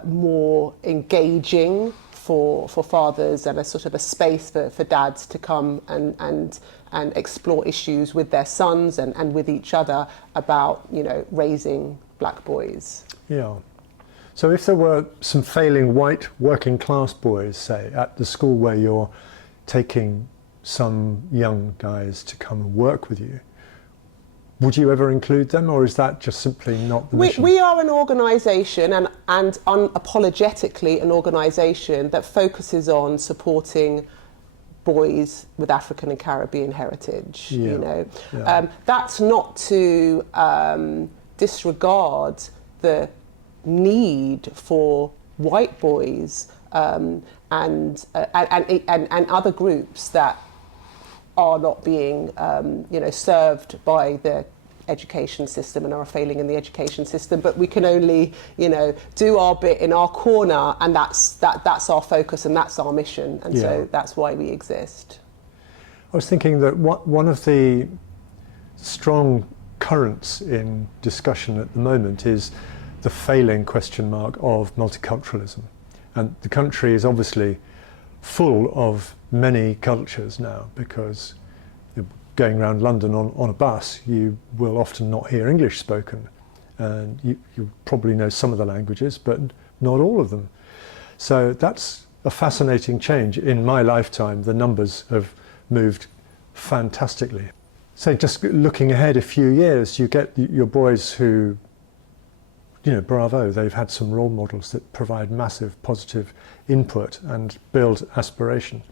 more engaging for fathers, and a sort of a space for dads to come and explore issues with their sons and with each other about raising black boys. Yeah. So if there were some failing white working class boys, say, at the school where you're taking some young guys to come and work with you, would you ever include them, or is that just simply not the mission? We are an organisation, and unapologetically an organisation that focuses on supporting boys with African and Caribbean heritage. That's not to disregard the need for white boys and other groups that are not being served by the education system and are failing in the education system, but we can only do our bit in our corner, and that's our focus and that's our mission, and so that's why we exist. I was thinking that one of the strong currents in discussion at the moment is the failing of multiculturalism, and the country is obviously full of many cultures now, because going around London on a bus, you will often not hear English spoken, and you probably know some of the languages, but not all of them. So that's a fascinating change. In my lifetime, the numbers have moved fantastically. So just looking ahead a few years, you get your boys who, bravo, they've had some role models that provide massive positive input and build aspiration.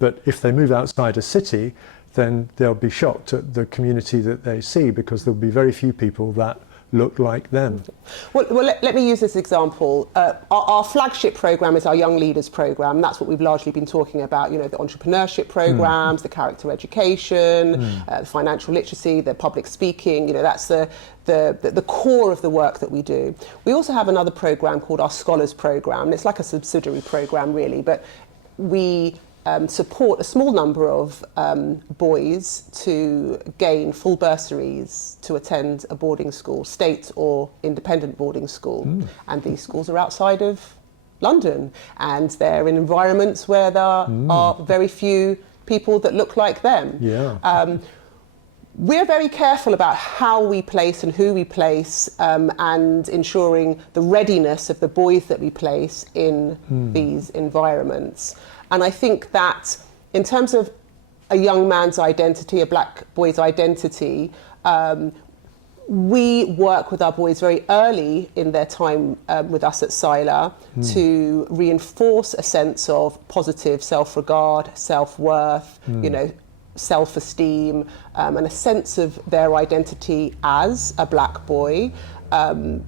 But if they move outside a city, then they'll be shocked at the community that they see, because there'll be very few people that look like them. Well, let me use this example. Our flagship programme is our Young Leaders programme. That's what we've largely been talking about, the entrepreneurship programmes, the character education, the financial literacy, the public speaking. That's the core of the work that we do. We also have another programme called our Scholars programme, and it's like a subsidiary programme really, but we support a small number of boys to gain full bursaries to attend a boarding school, state or independent boarding school. And these schools are outside of London, and they're in environments where there are very few people that look like them. We're very careful about how we place and who we place, and ensuring the readiness of the boys that we place in these environments. And I think that in terms of a young man's identity, a black boy's identity, we work with our boys very early in their time with us at SYLA to reinforce a sense of positive self-regard, self-worth, self-esteem, and a sense of their identity as a black boy,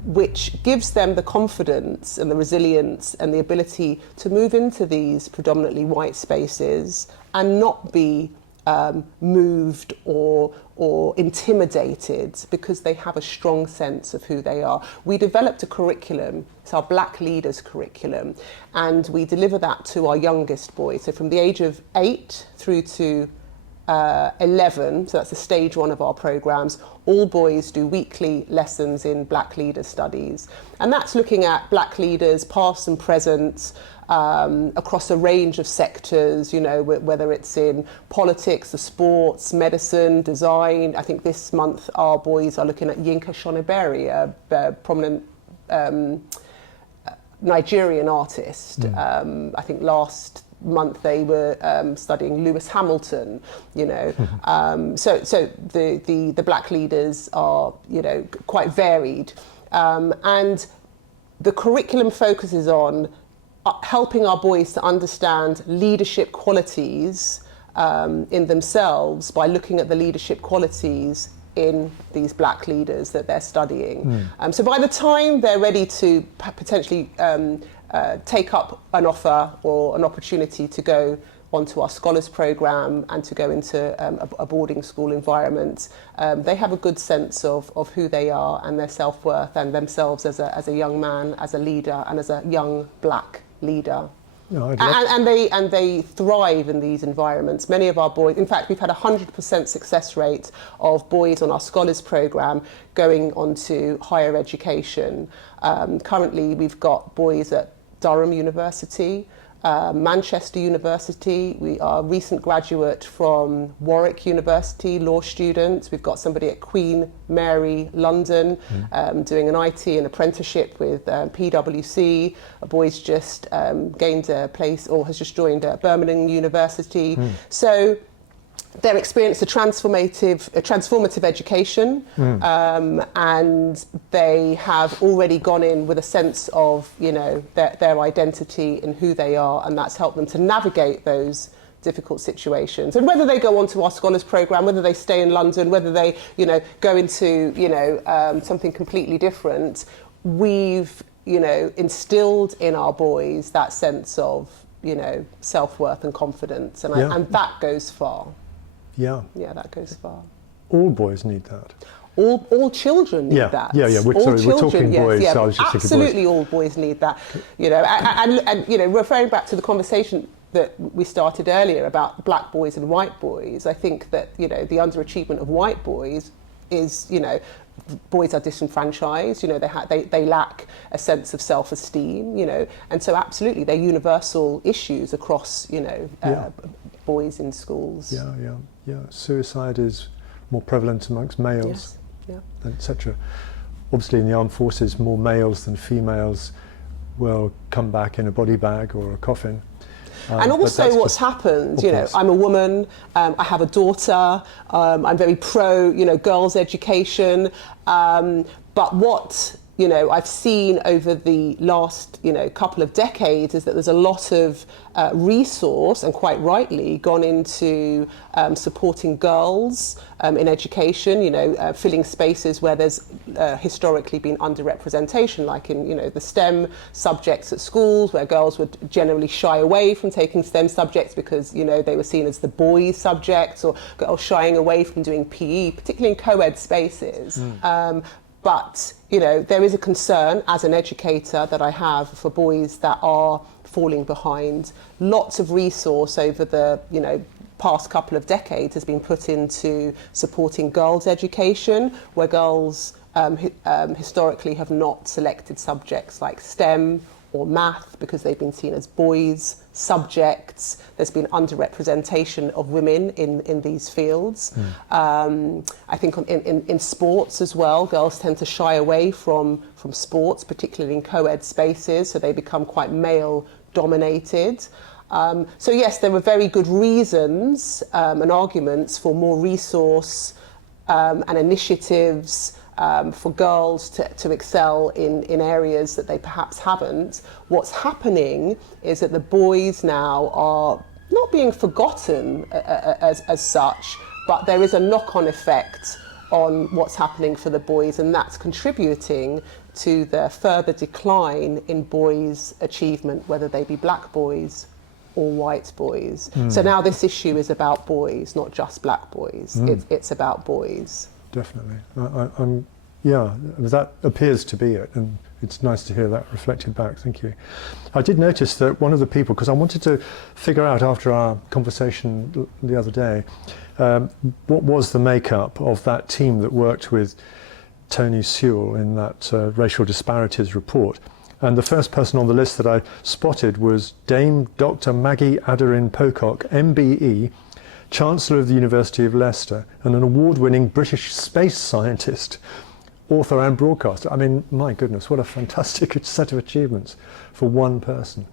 which gives them the confidence and the resilience and the ability to move into these predominantly white spaces and not be moved or intimidated, because they have a strong sense of who they are. We developed a curriculum, it's our Black Leaders curriculum, and we deliver that to our youngest boys. So from the age of 8 through to 11, so that's the stage 1 of our programmes, all boys do weekly lessons in Black Leader Studies. And that's looking at Black leaders, past and present, across a range of sectors, whether it's in politics, the sports, medicine, design. I think this month our boys are looking at Yinka Shoniberi, a prominent Nigerian artist. I think last month they were studying Lewis Hamilton, so the black leaders are quite varied, and the curriculum focuses on helping our boys to understand leadership qualities in themselves by looking at the leadership qualities in these black leaders that they're studying. So by the time they're ready to potentially take up an offer or an opportunity to go onto our scholars program and to go into a boarding school environment, they have a good sense of who they are and their self-worth and themselves as a young man, as a leader, and as a young black leader. No, and they thrive in these environments. Many of our boys, in fact, we've had a 100% success rate of boys on our scholars program going on to higher education. Currently, we've got boys at Durham University, Manchester University. We are a recent graduate from Warwick University, law student. We've got somebody at Queen Mary, London, doing an IT and apprenticeship with PwC. A boy's just gained a place or has just joined Birmingham University. So they're experienced a transformative education, and they have already gone in with a sense of, you know, their identity and who they are, and that's helped them to navigate those difficult situations. And whether they go on to our scholars program, whether they stay in London, whether they, you know, go into, you know, something completely different, we've, you know, instilled in our boys that sense of, you know, self-worth and confidence, and and that goes far. Yeah, that goes far. All boys need that. All children need that. We're talking boys. Yes, so I was just absolutely, all boys need that. You know, and you know, referring back to the conversation that we started earlier about black boys and white boys, I think that, you know, the underachievement of white boys is, you know, boys are disenfranchised. You know, they lack a sense of self-esteem. You know, and so absolutely, they're universal issues across, you know, boys in schools. Suicide is more prevalent amongst males, etc. Obviously, in the armed forces, more males than females will come back in a body bag or a coffin. And also what's happened, you know, I'm a woman, I have a daughter, I'm very pro, you know, girls' education, but what, you know, I've seen over the last, you know, couple of decades is that there's a lot of resource, and quite rightly, gone into supporting girls in education, you know, filling spaces where there's historically been underrepresentation, like in, you know, the STEM subjects at schools, where girls would generally shy away from taking STEM subjects because, you know, they were seen as the boys' subjects, or girls shying away from doing PE, particularly in co-ed spaces. But, you know, there is a concern as an educator that I have for boys that are falling behind. Lots of resource over the, you know, past couple of decades has been put into supporting girls' education, where girls historically have not selected subjects like STEM or math because they've been seen as boys' subjects. There's been underrepresentation of women in these fields. I think in sports as well, girls tend to shy away from sports, particularly in co-ed spaces, so they become quite male-dominated. So yes, there were very good reasons and arguments for more resource and initiatives for girls to excel in areas that they perhaps haven't. What's happening is that the boys now are not being forgotten as such, but there is a knock-on effect on what's happening for the boys, and that's contributing to the further decline in boys' achievement, whether they be black boys or white boys. So now this issue is about boys, not just black boys. It's about boys. Definitely. That appears to be it, and it's nice to hear that reflected back. Thank you. I did notice that one of the people, because I wanted to figure out after our conversation the other day, what was the makeup of that team that worked with Tony Sewell in that racial disparities report. And the first person on the list that I spotted was Dame Dr. Maggie Aderin-Pocock, MBE, Chancellor of the University of Leicester, and an award-winning British space scientist, author and broadcaster. I mean, my goodness, what a fantastic set of achievements for one person.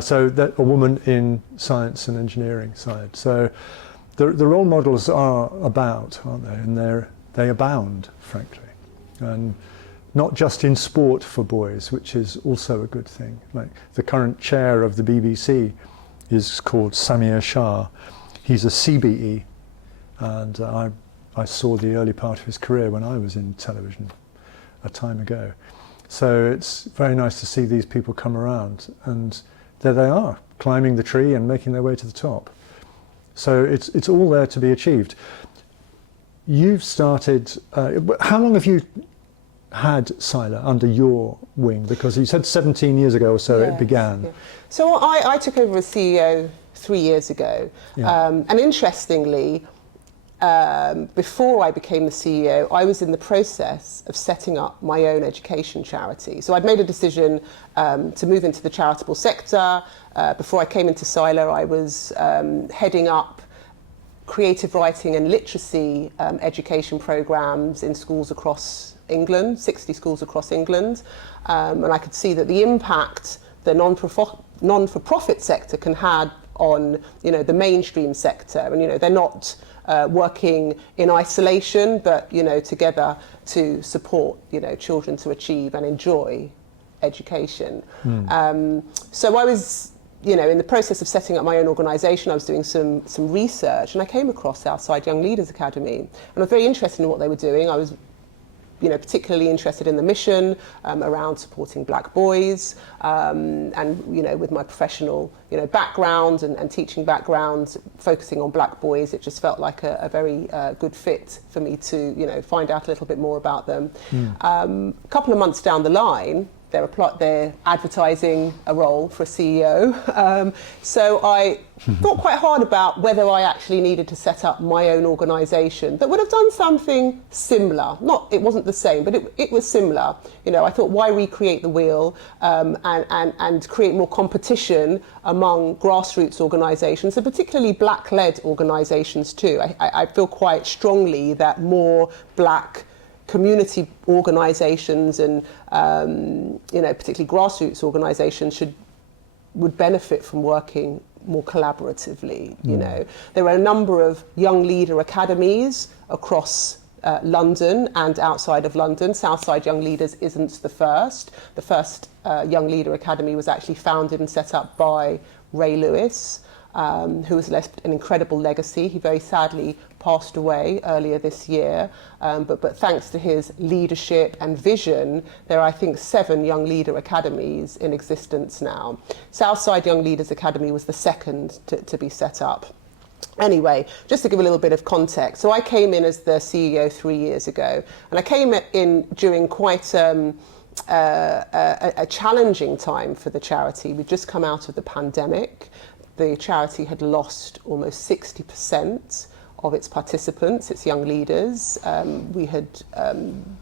So that a woman in science and engineering side. So the role models are about, aren't they? And they abound, frankly. And not just in sport for boys, which is also a good thing. Like the current chair of the BBC is called Samir Shah. He's a CBE, and I saw the early part of his career when I was in television a time ago. So it's very nice to see these people come around, and there they are, climbing the tree and making their way to the top. So it's all there to be achieved. You've started, how long have you had SYLA under your wing? Because you said 17 years ago or so it began. Yeah. So I took over as CEO 3 years ago. Yeah. And interestingly, before I became the CEO, I was in the process of setting up my own education charity. So I'd made a decision to move into the charitable sector. Before I came into SYLA, I was heading up creative writing and literacy education programs in schools across England, 60 schools across England. And I could see that the impact the non-for-profit sector can have on, you know, the mainstream sector. And, you know, they're not working in isolation, but, you know, together to support, you know, children to achieve and enjoy education. So I was, you know, in the process of setting up my own organisation, I was doing some research, and I came across Southside Young Leaders Academy, and I was very interested in what they were doing. I was, you know, particularly interested in the mission around supporting black boys, and, you know, with my professional, you know, background and teaching background, focusing on black boys, it just felt like a very good fit for me to, you know, find out a little bit more about them. A couple of months down the line, they're advertising a role for a CEO. So I thought quite hard about whether I actually needed to set up my own organisation that would have done something similar. It wasn't the same, but it was similar. You know, I thought, why recreate the wheel and create more competition among grassroots organisations, and particularly black-led organisations too. I feel quite strongly that more black community organisations and you know, particularly grassroots organisations would benefit from working more collaboratively. You know, there are a number of young leader academies across London and outside of London. Southside Young Leaders isn't the first. The first Young Leader Academy was actually founded and set up by Ray Lewis, who has left an incredible legacy. He very sadly passed away earlier this year, but thanks to his leadership and vision, there are, I think, 7 Young Leader Academies in existence now. Southside Young Leaders Academy was the second to be set up. Anyway, just to give a little bit of context, so I came in as the CEO 3 years ago, and I came in during quite a challenging time for the charity. We'd just come out of the pandemic. The charity had lost almost 60% of its participants, its young leaders. We had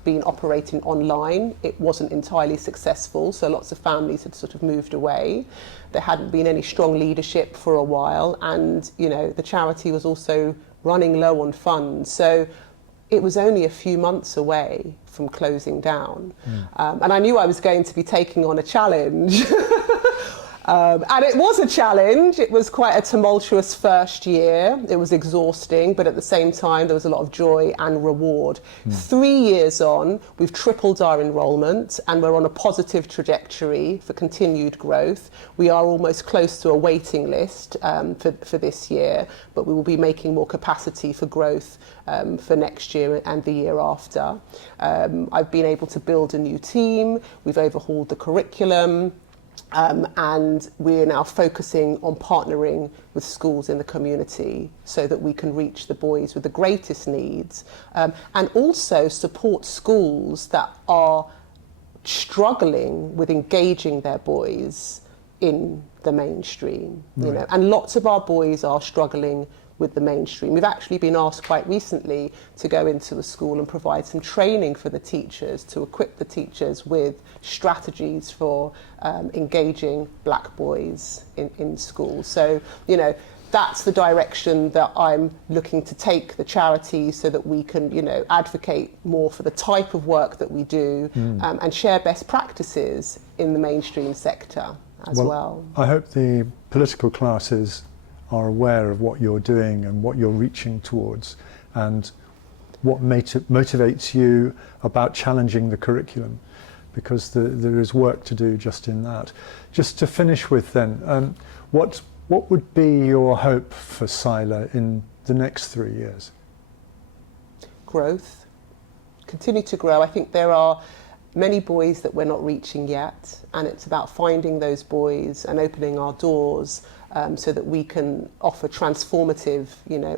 been operating online. It wasn't entirely successful, so lots of families had sort of moved away. There hadn't been any strong leadership for a while, and, you know, the charity was also running low on funds. So it was only a few months away from closing down. And I knew I was going to be taking on a challenge. And it was a challenge. It was quite a tumultuous first year. It was exhausting, but at the same time, there was a lot of joy and reward. 3 years on, we've tripled our enrolment, and we're on a positive trajectory for continued growth. We are almost close to a waiting list for this year, but we will be making more capacity for growth for next year and the year after. I've been able to build a new team. We've overhauled the curriculum. And we're now focusing on partnering with schools in the community so that we can reach the boys with the greatest needs, and also support schools that are struggling with engaging their boys in the mainstream. You know, and lots of our boys are struggling with the mainstream. We've actually been asked quite recently to go into a school and provide some training for the teachers, to equip the teachers with strategies for engaging black boys in schools. So, you know, that's the direction that I'm looking to take the charity, so that we can, you know, advocate more for the type of work that we do, and share best practices in the mainstream sector as well. I hope the political classes are aware of what you're doing and what you're reaching towards, and what motivates you about challenging the curriculum, because there is work to do just in that. Just to finish with then, what would be your hope for SYLA in the next 3 years? Growth. Continue to grow. I think there are, many boys that we're not reaching yet, and it's about finding those boys and opening our doors so that we can offer transformative,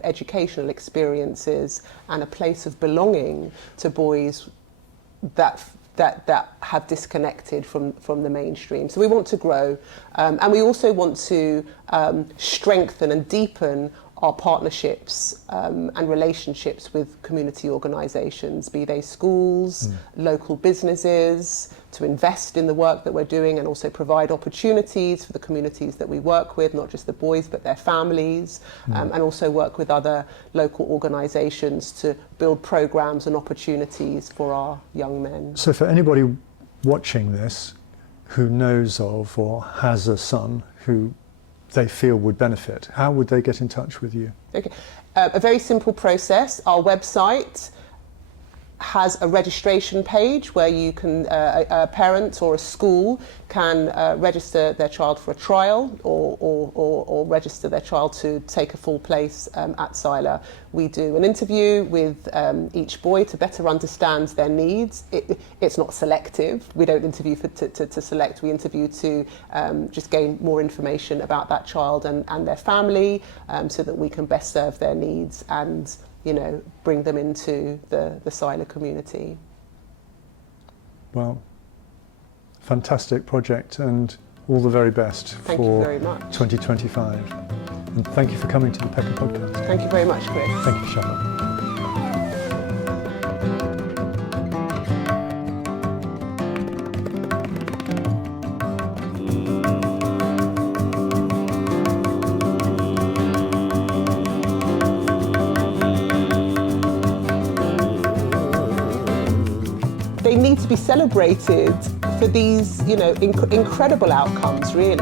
educational experiences and a place of belonging to boys that have disconnected from the mainstream. So we want to grow, and we also want to strengthen and deepen our partnerships and relationships with community organisations, be they schools, local businesses, to invest in the work that we're doing and also provide opportunities for the communities that we work with, not just the boys but their families, and also work with other local organisations to build programmes and opportunities for our young men. So for anybody watching this who knows of or has a son who they feel would benefit, how would they get in touch with you? Okay, a very simple process. Our website has a registration page where you can, a parent or a school can register their child for a trial or register their child to take a full place at SYLA. We do an interview with each boy to better understand their needs. It's not selective. We don't interview to select. We interview to just gain more information about that child and their family so that we can best serve their needs and bring them into the SYLA community. Well, fantastic project and all the very best Thank you very for much. 2025. And thank you for coming to the Peckham podcast. Thank you very much, Chris. Thank you, Charlotte. They need to be celebrated for these, incredible outcomes, really.